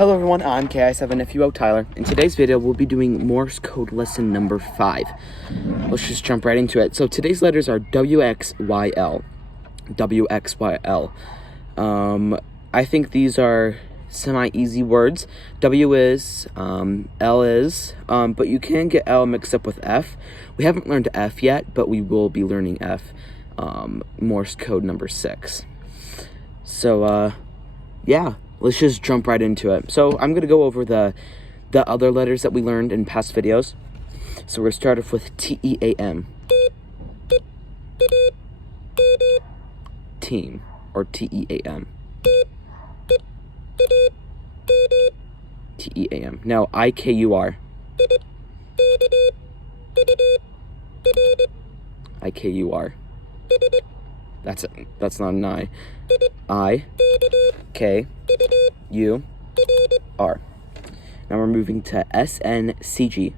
Hello everyone, I'm KI7FUO Tyler. In today's video, we'll be doing Morse code lesson number 5. Let's just jump right into it. So today's letters are WXYL. WXYL. I think these are semi-easy words. W is, L is, but you can get L mixed up with F. We haven't learned F yet, but we will be learning F, Morse code number 6. So, yeah. Let's just jump right into it. So I'm going to go over the other letters that we learned in past videos. So we're going to start off with T-E-A-M. Team, or T-E-A-M. T-E-A-M. Now, I-K-U-R. I-K-U-R. That's not an I. I-K-U-R. Now we're moving to S-N-C-G.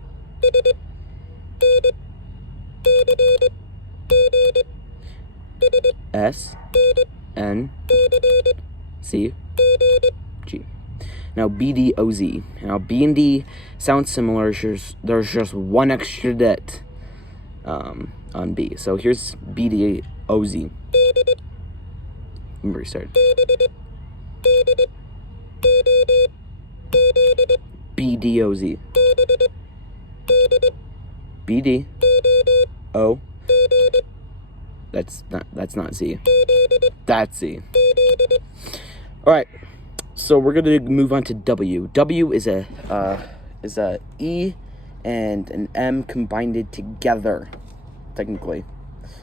S-N-C-G. Now B-D-O-Z. Now B and D sound similar. There's just one extra det on B. So here's B-D-O-Z. Let me restart. B-D-O-Z. B-D-O. That's not Z. That's Z. Alright. So we're gonna move on to W. W is a E and an M combined together, technically.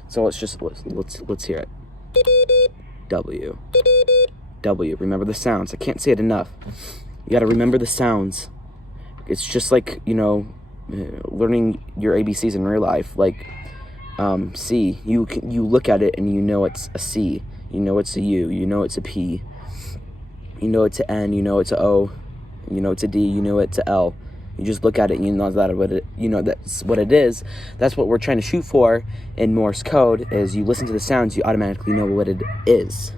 So let's hear it. W. W. Remember the sounds. I can't say it enough. You gotta remember the sounds. It's just like, learning your ABCs in real life. Like, C. You look at it and you know it's a C. You know it's a U. You know it's a P. You know it's a N. You know it's a O. You know it's a D. You know it's a L. You just look at it and you know that's what it is. That's what we're trying to shoot for in Morse code, is you listen to the sounds, you automatically know what it is.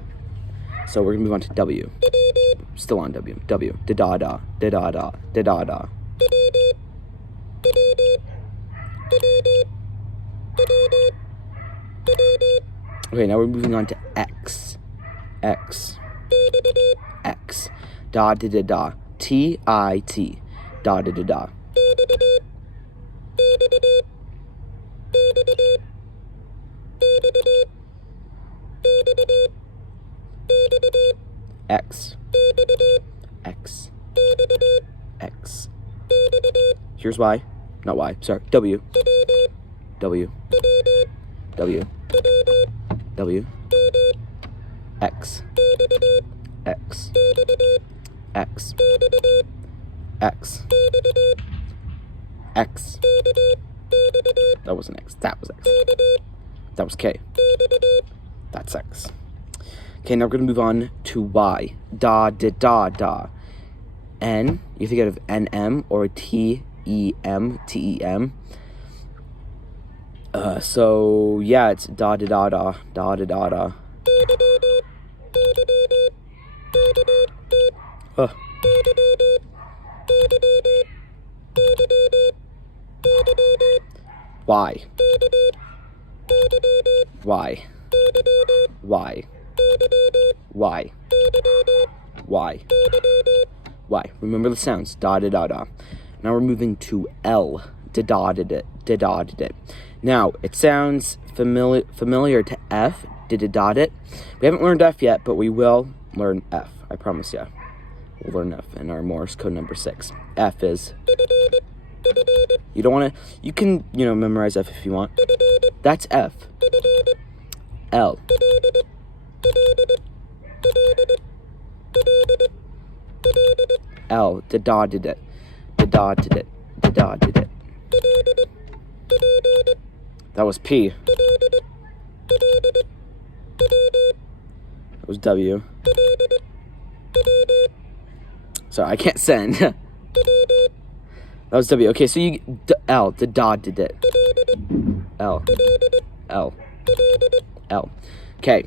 So we're gonna move on to W. Still on W. W. Da-da-da. Da-da-da. Da-da-da. Okay, now we're moving on to X. X. X. Da-da-da-da. T-I-T. Da-da-da-da. X. X. X. Here's Y. Not Y. Sorry. W. W. W. W. X. X. X. X. X. That wasn't X. That was X. That was K. That's X. Okay, now we're going to move on to Y. Da, da, da, da. N. You think of N-M or T-E-M. T-E-M. So, yeah, it's da, da, da, da. Da, da, da, da. Y. Y. Y. Y. Y. Y. Remember the sounds. Da da da da. Now we're moving to L. Da da da da da da da. Now it sounds familiar to F. Da da da da. We haven't learned F yet, but we will learn F. I promise you. We'll learn F in our Morse code number 6. F is. You don't want to. You can memorize F if you want. That's F. L. L. Da da da da. Da da da da. Da da da da. That was P. That was W. Sorry, I can't send. That was W. Okay, so you L. Da da da da. L. L. L. Okay.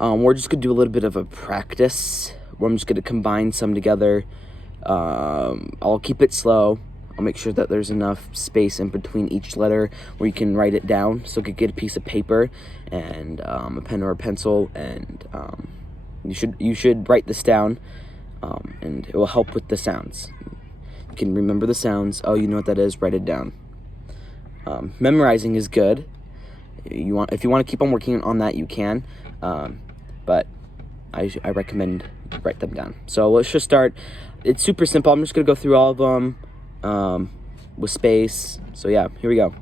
We're just gonna do a little bit of a practice I'm just going to combine some together. I'll keep it slow. I'll make sure that there's enough space in between each letter where you can write it down. So you could get a piece of paper and a pen or a pencil, and you should write this down, and it will help with the sounds. You can remember the sounds. Oh, you know what that is? Write it down. Memorizing is good. If you want to keep on working on that, you can. But I recommend write them down. So let's just start. It's super simple. I'm just gonna go through all of them with space. So yeah, here we go.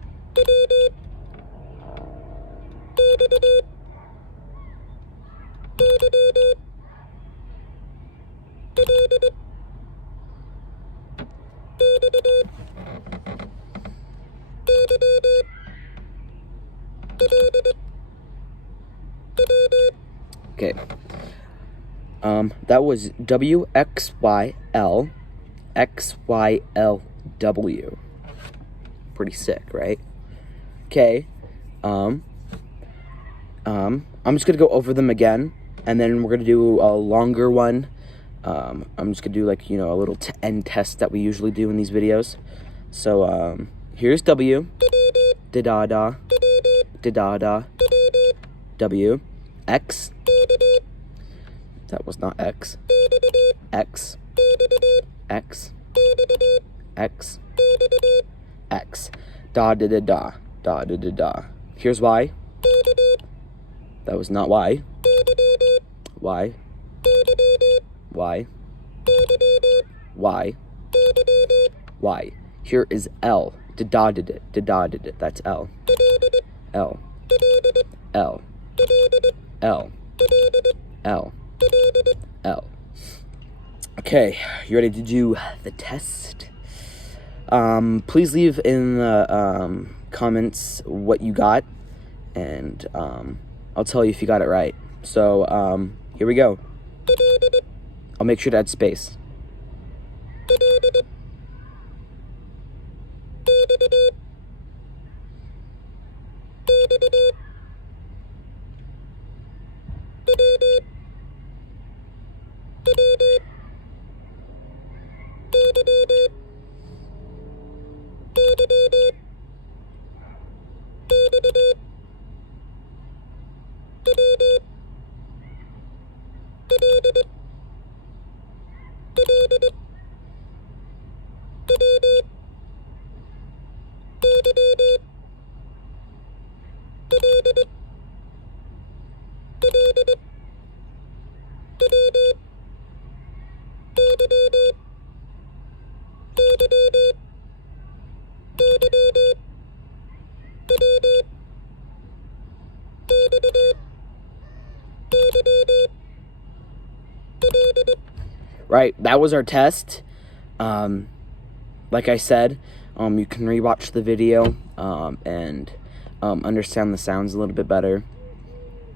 Okay. That was WXYL XYLW. Pretty sick, right? Okay. I'm just gonna go over them again, and then we're gonna do a longer one. I'm just gonna do a little end test that we usually do in these videos. So here's W, da da da, da da da, W, X. That was not X. X, X, X, X, da da da da, da da da da. Here's Y. That was not Y. Y. Y. Y. Y. Here is L. Da da da da da da. That's L. L. L. L. L. L. Okay, you ready to do the test? Please leave in the comments what you got, and I'll tell you if you got it right. So here we go. I'll make sure to add space. Right, that was our test. Like I said, you can rewatch the video and understand the sounds a little bit better.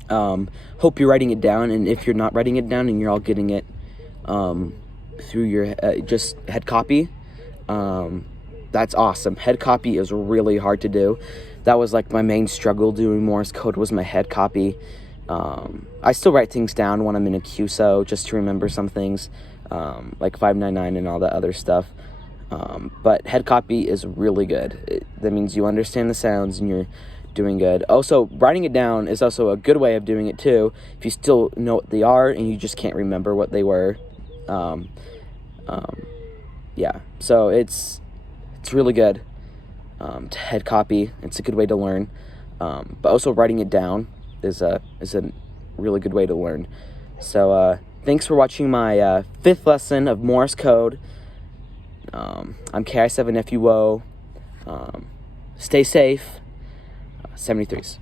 Hope you're writing it down, and if you're not writing it down and you're all getting it through your just head copy, that's awesome. Head copy is really hard to do. That was like my main struggle doing Morse code, was my head copy. I still write things down when I'm in a QSO just to remember some things, like 599 and all that other stuff. But head copy is really good. That means you understand the sounds and you're doing good. Also, writing it down is also a good way of doing it too, if you still know what they are and you just can't remember what they were. Yeah, so it's really good to head copy. It's a good way to learn, but also writing it down is a really good way to learn. So thanks for watching my 5th lesson of Morse code. I'm KI7FUO. Stay safe. 73s.